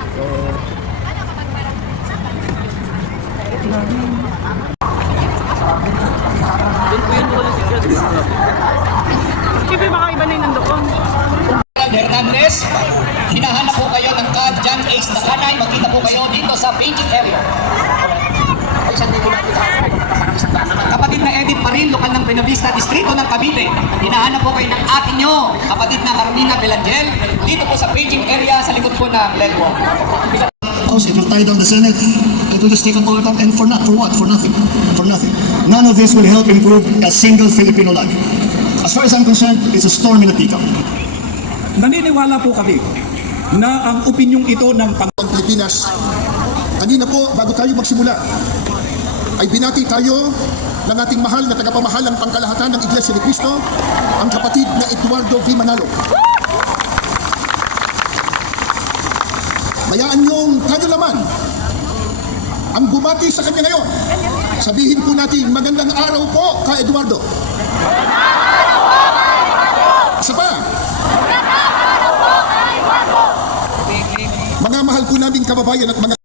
po. Doon po yun doon si Judge. Siyempre baka iba na yung nandoon. Hernandez, hinahanap po kayo ng John Ace na kanay. Magkita po kayo dito sa paging area. Kapatid na Edith Parin, lokal ng Buenavista, distrito ng Cavite. Hinahanap po kayo ng ate nyo, kapatid na Carmina Belangel, dito po sa paging area sa likod po ng Ledwo. It will tie down the Senate. It will just take all the time. And for what? For nothing. For nothing. None of this will help improve a single Filipino life. As far as I'm concerned, it's a storm in a teacup. Naniniwala po kami na ang opinyong ito ng Pilipinas. Kanina po, bago tayo magsimula, ay binati tayo ng ating mahal na tagapamahalang pangkalahatan ng Iglesia ni Cristo, ang kapatid na Eduardo V. Manalo. Bayaan niyong tayo naman ang bumati sa kanya ngayon. Sabihin po natin, magandang araw po ka Eduardo. Isa pa. Mga mahal po naming kababayan at mga